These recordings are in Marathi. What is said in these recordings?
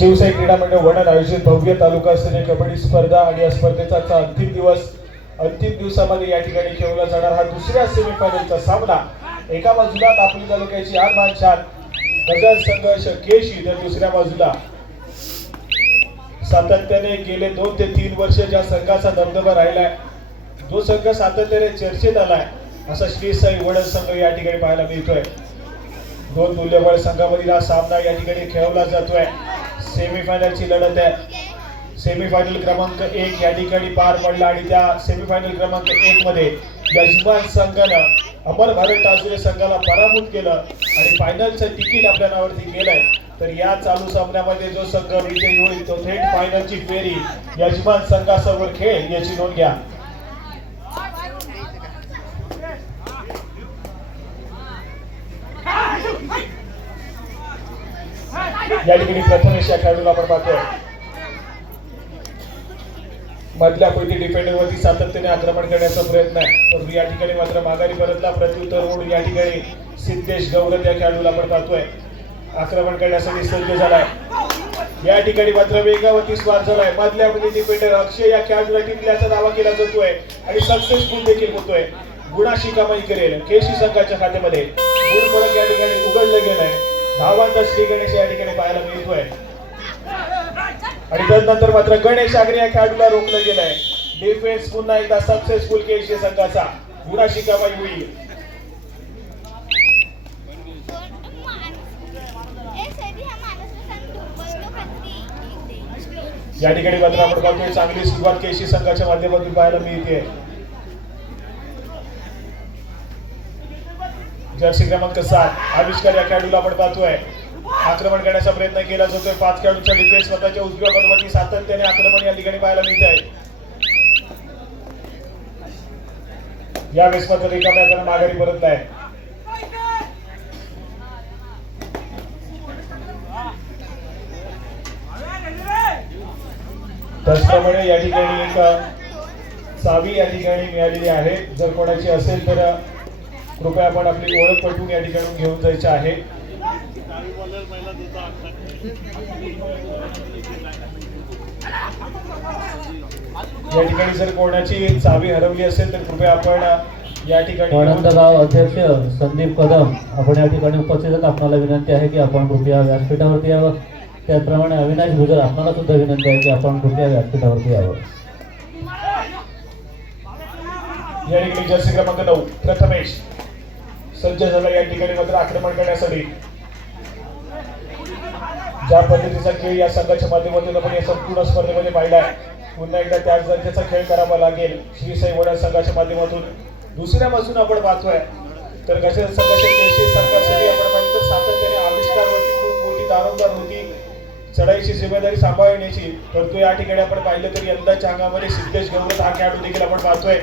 शिवसाई क्रीडा मंडळ वडद आयोजित भव्य तालुकास्तरीय कबड्डी स्पर्धा आणि या स्पर्धेचा अंतिम दिवस अंतिम दिवसामध्ये या ठिकाणी खेळला जाणार हा दुसऱ्या सेमीफायनलचा सामना। एका बाजूला दापोली तालुक्याची आरमान छान गजर संघर्ष केशी, तर दुसऱ्या बाजूला सातत्याने गेले 2 ते 3 वर्ष ज्या संघाचा दबदबा राहिलाय, जो संघ सातत्याने चर्चेत आलाय असा श्री साई वडद संघ या ठिकाणी पाहायला मिळतोय। दोन मूल्यबळ संघामधील हा सामना या ठिकाणी खेळवला जातोय। सेमीफायनलची लढत आहे। सेमीफायनल क्रमांक 1 या ठिकाणी पार पडला आणि त्या सेमीफायनल क्रमांक 1 मध्ये यजमान संघानं अमर भारत टासुरे संघाला पराभूत केलं आणि फायनलचं तिकीट आपल्या नावावरती केलंय। तर या चालू सामन्यामध्ये जो संघ विजयी होईल तो थेट फायनलची फेरी यजमान संघासमोर खेळेल याची नोंद घ्या। या ठिकाणी प्रथमेश या खेळाडूला आपण पाहतोय मधल्या पैकी डिफेंडर वरती सातत्याने आक्रमण करण्याचा प्रयत्न आहे, परंतु या ठिकाणी मात्र माघारी परतला प्रत्युत्तर ओढून या ठिकाणी सिद्धेश गौरव या खेळाडूला आपण पाहतोय आक्रमण करण्यासाठी सज्ज झालाय। या ठिकाणी मात्र वेगावरती स्वार झालाय। मधल्या पैकी डिफेंडर अक्षय या खेळाडूला टिपल्याचा दावा केला जातोय आणि सक्सेसफुल देखील होतोय। गुणाशी कमाई करेल केशी संघाच्या खात्यामध्ये गुण फरक या ठिकाणी उघडलं गेलंय। धावांचा श्री गणेश या ठिकाणी पाहायला मिळतोय आणि त्यानंतर मात्र गणेश आगरे या खेळाडूला रोखलं गेलंय। डिफेन्स पुन्हा एकदा सक्सेसफुल केशी संघाचा गुणाशी कमाई होईल। या ठिकाणी मात्र आपण पाहतोय चांगली सुरुवात केशी संघाच्या माध्यमातून पाहायला मिळते। जर्सी क्रमांक 7 आविष्कार या खेळाडूला आपण पाहतोय आक्रमण करण्याचा प्रयत्न केला जातोय। 5 खेळाडूंचा डिफेन्स स्वतःच्या उजव्या बाजूवरती सातत्याने आक्रमण या ठिकाणी पाहायला मिळत आहे। यावेळेस मात्र रिकाम्या माघारी परतलाय। त्याचप्रमाणे या ठिकाणी एक चावी या ठिकाणी मिळालेली आहे। जर कोणाची असेल तर कृपया आपण आपली ओळख पटवून या ठिकाणी घेऊन जायचे आहे। या ठिकाणी जर कोणाची चावी हरवली असेल तर कृपया आपण या ठिकाणी गाव अध्यक्ष संदीप कदम आपण या ठिकाणी उपस्थित आहेत। आपल्याला विनंती आहे की आपण कृपया व्यासपीठावरती यावं। त्याचप्रमाणे अविनाश भुजर आपल्याला सुद्धा विनंती आहे की आपण कृपया व्यासपीठावरती यावं। या ठिकाणी जर्सी क्रमांक 9 प्रथमेश सज्ज झाला या ठिकाणी मात्र आक्रमण करण्यासाठी। ज्या पद्धतीचा खेळ या संघाच्या माध्यमातून आपण या संपूर्ण स्पर्धेमध्ये पाहिलाय, पुन्हा एकदा त्याच दर्जाचा खेळ करावा लागेल श्री साई वडद संघाच्या माध्यमातून। दुसऱ्या बाजून आपण पाहतोय तर गजर संघाच्या केशी संघासाठी आपण पाहिलं तर सातत्याने आविष्कारवरती खूप मोठी दारोमदार होती चढाईची जिम्मेदारी सांभाळण्याची, परंतु या ठिकाणी आपण पाहिलं तर यंदाच्या अंगामध्ये सिद्धेश गौरव हा खेळाडू देखील आपण पाहतोय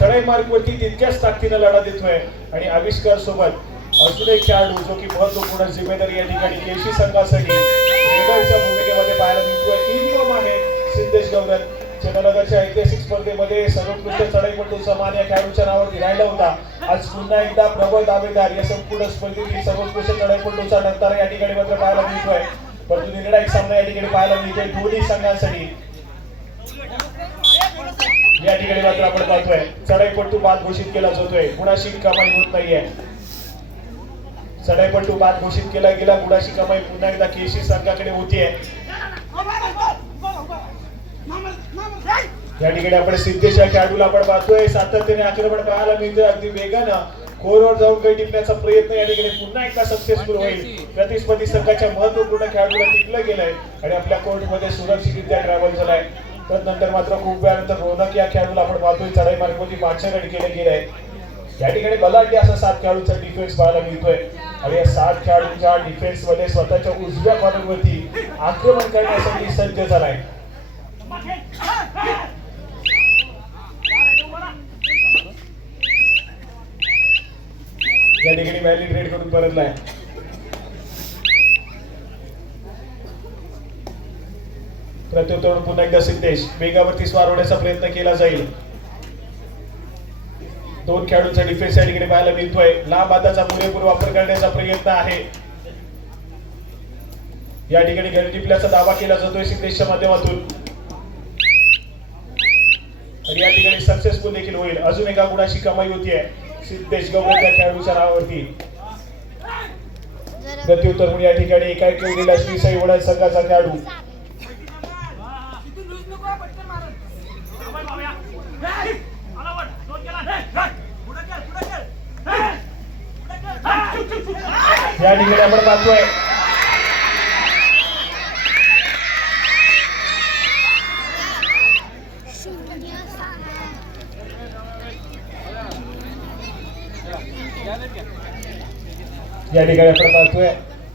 चढाई मार्गवरती तितक्याच ताकदीने लढा देतोय आणि आविष्कार सोबत अजून एक खेळाडू जो की महत्वपूर्ण जिम्मेदारी या ठिकाणी केशी संघासाठी रेडरच्या भूमिकेमध्ये पाहायला मिळतोय। इन्फॉर्म आहे सिद्धेश गौरव चंदनगरच्या ऐतिहासिक स्पर्धेमध्ये सर्वोत्कृष्ट चढाईपटू समान या खेळाडूच्या नावावर राहिला होता। आज पुन्हा एकदा प्रबळ दावेदार या संपूर्ण स्पर्धेतील सर्वोत्कृष्ट चढाईपटूचा नंतर या ठिकाणी मात्र पाहायला मिळतोय, परंतु निर्णायक सामना या ठिकाणी पाहायला मिळतोय दोन्ही संघांसाठी। या ठिकाणी मात्र आपण पाहतोय चढाईपटू बाद घोषित केला जातोय, गुणाशी कमाई होत नाहीये। चढाईपटू बाद घोषित केला गेला, गुणाशी कमाई पुन्हा एकदा केशी संघाकडे होतीये। या ठिकाणी आपण सिद्धेश या खेळाडूला आपण पाहतोय सातत्याने आक्रमण पाहायला मिळतोय अगदी वेगानं कोरवर जाऊन काही टिपण्याचा प्रयत्न या ठिकाणी पुन्हा एकदा सक्सेसफुल होईल। प्रतिस्पर्धी संघाच्या महत्वपूर्ण खेळाडूला टिपलं गेलंय आणि आपल्या कोर्टमध्ये सुरक्षितरित्या ट्रॅव्हल झालाय। त्यानंतर मात्र खूप वेळानंतर रोनक या खेळाडूला आपण पाहतोय चढाई मार्गावरती पाठशागड केले गेलंय। या ठिकाणी बलाढ्य असा 7 खेळाडूंचा डिफेन्स पाहायला मिळतोय आणि या 7 खेळाडूंच्या डिफेन्स मध्ये स्वतःच्या उजव्या कॉर्नरवरती आक्रमण करण्यासाठी सज्ज झालाय। या ठिकाणी व्हॅलिड रेड करून परतलाय। प्रत्युत्तर पुन्हा एकदा सिद्धेश वेगावरती स्वार होण्याचा प्रयत्न केला जाईल। 2 खेळाडूंचा डिफेन्स या ठिकाणी पाहायला मिळतोय। लांब हाताचा पुरेपूर वापर करण्याचा प्रयत्न आहे। या ठिकाणी घरी टिपल्याचा दावा केला जातोय सिद्धेशच्या माध्यमातून आणि या ठिकाणी सक्सेसफुल देखील होईल. अजून एका गुणाची कमाई होतीये सिद्धेश गवळी त्या खेळाडूच्या नावावरती. प्रत्युत्तर म्हणून या ठिकाणी एका केवढीला श्री साई वडद संघाचा खेळाडू या ठिकाणी आपण पाहतोय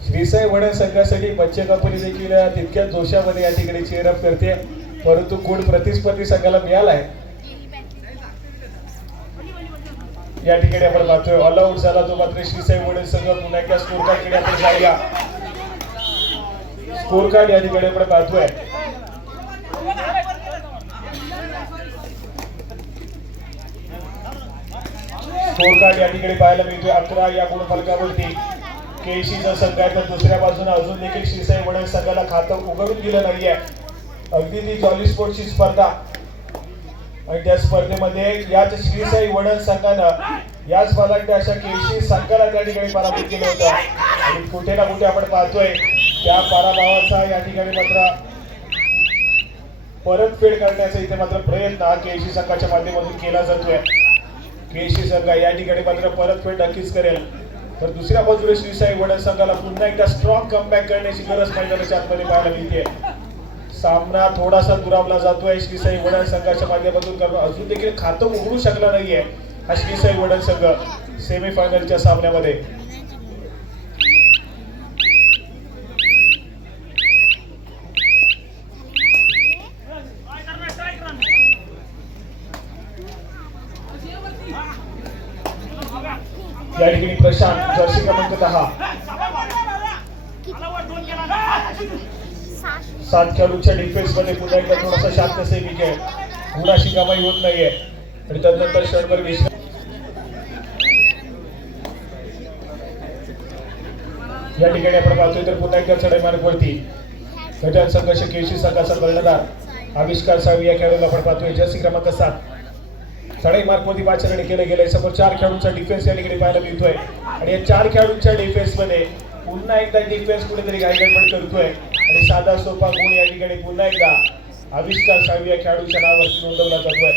श्री साई वडद संघासाठी बच्चे कंपनी देखील तितक्याच जोशामध्ये या ठिकाणी चेअरअप करते, परंतु गुण प्रतिस्पर्धी संघाला मिळालाय. या ठिकाणी आपण पाहतोय ऑल आउट झाला तो मात्र श्री साई वडद संघ. पुन्हा एकदा स्कोर कार्ड कडे आपण जाऊया. स्कोर कार्ड या ठिकाणी आपण पाहतोय स्कोर कार्ड या ठिकाणी पाहायला मिळतोय 11 या गुणफलकावरती केशीचा संघ आहे. तर दुसऱ्या बाजूने अजून देखील श्री साई वडद संघाला खातं उघडून दिलं नाहीये. अगदी ती जॉली स्पोर्टची स्पर्धा आणि त्या स्पर्धेमध्ये याच श्री साई वडद संघानं याच बलाढ्य अशा केशी संघाला त्या ठिकाणी पराभूत केलं होतं आणि कुठे ना कुठे आपण पाहतोय त्या पराभवाचा या ठिकाणी मात्र परतफेड करण्याचा इथे मात्र प्रयत्न हा केशी संघाच्या माध्यमातून केला जातोय. केशी संघ या ठिकाणी मात्र परतफेड नक्कीच करेल. तर दुसऱ्या बाजूला श्री साई वडद संघाला पुन्हा एकदा स्ट्रॉंग कमबॅक करण्याची गरज मैदानाच्या आतमध्ये पाहायला मिळते. सामना थोडासा दुरावला जातोय श्री साई वडद संघाच्या माध्यमातून, कारण अजून देखील खातं उघडू शकला नाहीये हा श्री साई वडद संघ सेमीफायनलच्या सामन्यामध्ये. या ठिकाणी प्रशांत जर्सी क्रमांक 10 7 खेळाडूंच्या डिफेन्स मध्ये पुन्हा एकदा थोडासा शांतसेवी खेळ, गुणाची कमाई होत नाहीये आणि त्यानंतर क्षणभर विश्राम. या ठिकाणी आपण पाहतोय तर पुन्हा एकदा चढाई मार्गवरती गजान संघर्ष केशी संघाचा कर्णधार आविष्कार साळवी या खेळाडूला आपण पाहतोय जर्सी क्रमांक 7 चढाई मार्गवरती पाचकडे केले गेले. समोर 4 खेळाडूंचा डिफेन्स या ठिकाणी पाहायला मिळतोय आणि या 4 खेळाडूंच्या डिफेन्स मध्ये पुन्हा एकदा डिफेन्स कुठेतरी घाईगडबड करतोय आणि साधा सोपा गुण या ठिकाणी पुन्हा एकदा आविष्कार साळवी या खेळाडूच्या नावावरती नोंदवला जातोय.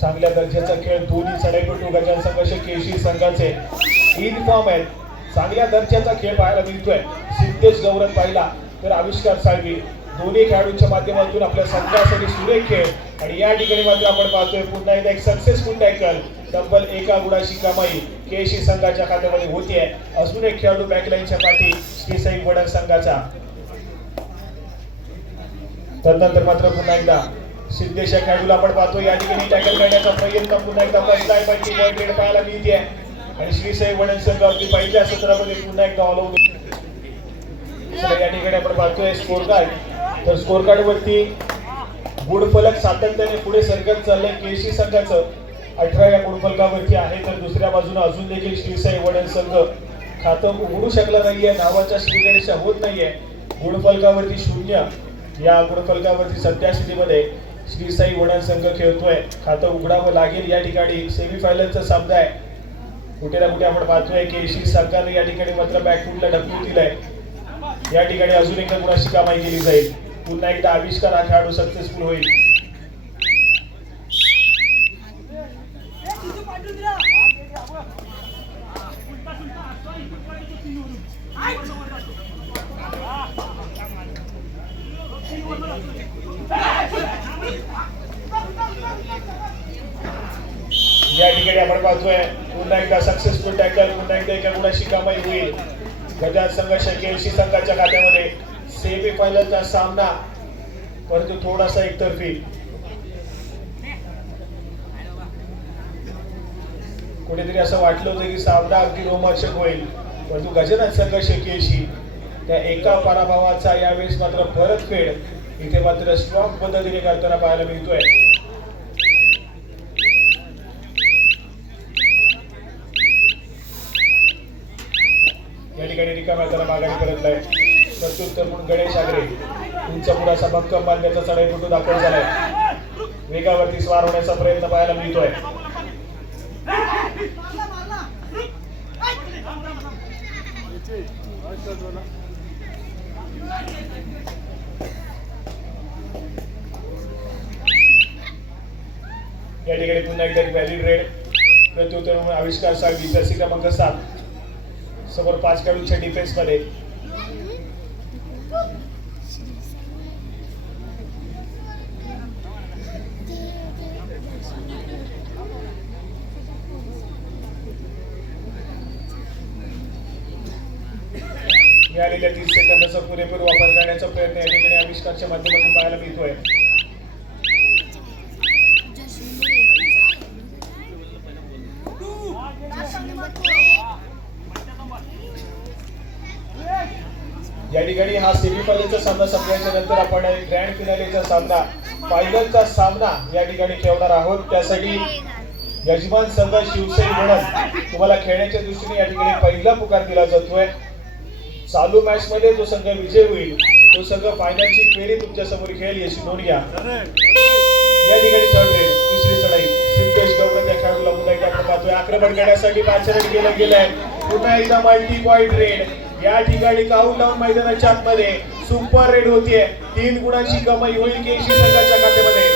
चांगल्या दर्जाचा खेळ दोन्ही चढाईपटू गजान संघर्ष केशी संघाचे इन फॉर्म आहेत. चांगल्या दर्जाचा खेळ पाहायला मिळतोय. सिद्धेश गौरव पाहिला तर आविष्कार साळवी दोन्ही खेळाडूंच्या माध्यमातून आपल्या संघासाठी सुरेख खेळ आणि या ठिकाणी मात्र आपण पाहतोय पुन्हा एकदा एक सक्सेसफुल टॅकल. तब्बल 1 गुणाची कमाई केशी संघाच्या खात्यामध्ये होतीये. अजून एक खेळाडू बॅकलाईनच्या पाठी श्री साई वडद संघाचा. त्यानंतर मात्र पुन्हा एकदा सिद्धेश या खेळाडूला आपण पाहतो या ठिकाणी टॅकल करण्याचा प्रयत्न पुन्हा एकदा फसलाय पैकी पॉइंट पाहायला मिळते आणि श्री साई वडद संघ अगदी पहिल्या सत्रामध्ये पुन्हा एकदा ऑल आउट. या ठिकाणी आपण पाहतोय स्कोर कार्ड. तर स्कोर कार्ड वरती गुणफलक सातत्याने पुढे सरकत चाललंय केशी संघाचं 18 या गुणफलकावरती आहे. तर दुसऱ्या बाजूने अजून देखील श्री साई वडद संघ खातं उघडू शकला नाहीये, नावाच्या श्रीगणेशा होत नाहीये. गुणफलकावरती 0 या गुणफलकावरती सध्या स्थितीमध्ये श्री साई वडद संघ खेळतोय. खातं उघडावं लागेल. या ठिकाणी सेमीफायनलचा सामना आहे. कुठे ना कुठे आपण पाहतोय केशी संघाने या ठिकाणी मात्र बॅकफुटला ढकलून दिलंय. या ठिकाणी अजून एकदा गुणाची कमाई केली जाईल. पुन्हा एकदा आविष्कार हा खेळाडू सक्सेसफुल होईल. या ठिकाणी आपण पाहतोय पुन्हा एकदा सक्सेसफुल टॅकल, पुन्हा एकदा एका गुणाची कमाई होईल. गजान संघर्ष केशी संघाच्या खात्यामध्ये सेमीफायनलचा सामना, परंतु थोडासा एकतर्फी. कुठेतरी असं वाटलं होतं की सामना अगदी रोमांचक होईल, परंतु गजानन संघर्ष केशी त्या एका पराभवाचा यावेळेस मात्र परतफेड इथे मात्र स्ट्रॉंग पद्धतीने करताना पाहायला मिळतोय. या ठिकाणी रिकाम्या त्याला माघारी परतलाय. प्रत्युत्तर म्हणून गणेश मानण्याचा चढाईपटू दाखल झालाय. वेगावरती स्वार होण्याचा प्रयत्न पाहायला मिळतोय. या ठिकाणी पुन्हा एकदा व्हॅलिड रेड प्रत्युत्तर म्हणून आविष्कार साळवी जर्सी क्रमांक 7 समोर 5 खेळाडूंच्या डिफेन्स मध्ये. मिळालेल्या 30 सेकंदाचा पुरेपूर वापर करण्याचा प्रयत्न या ठिकाणी आविष्कारच्या माध्यमातून पाहायला मिळतोय. या ठिकाणी हा सेमीफायनलचा सामना संपल्याच्या नंतर आपण ग्रँड फिनालेचा सामना फायनलचा सामना या ठिकाणी खेळणार आहोत. त्यासाठी यजमान संघ शिवसेना म्हणून तुम्हाला खेळण्याच्या दृष्टीने या ठिकाणी पहिला पुकार दिला जातोय. चालू मॅच मध्ये जो संघ विजय होईल तो संघ फायनलची फेरी तुमच्या समोर खेळेल याची नोंद घ्या. या ठिकाणी थर्ड रेड तिसरी चढाई सिद्धेश गौरव या खेळाडूला पुन्हा एकदा आपण पाहतोय. आक्रमण करण्यासाठी 5 रेड केलं गेलंय. पुन्हा एकदा मल्टी पॉइंट रेड या ठिकाणी काउंटडाऊन मैदानाच्या आतमध्ये सुपर रेड होतीये. 3 गुणांची कमाई होईल केशी संघाच्या खात्यामध्ये.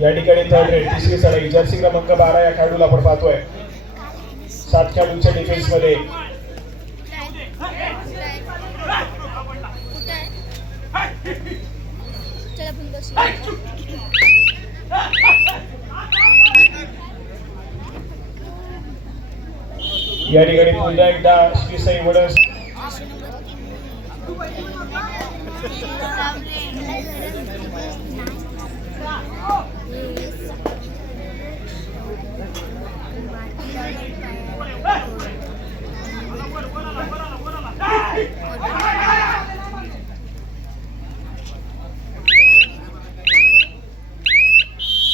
या ठिकाणी थर्ड रेड तिसरी चढाई जर्सी क्रमांक 12 या खेळाडूला आपण पाहतोय. 7 खेळाडूंच्या डिफेन्स मध्ये. या ठिकाणी पुन्हा एकदा श्री साई वडस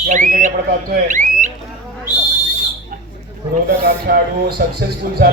या ठिकाणी आपण पाहतोय खेळाडू सक्सेसफुल झाला.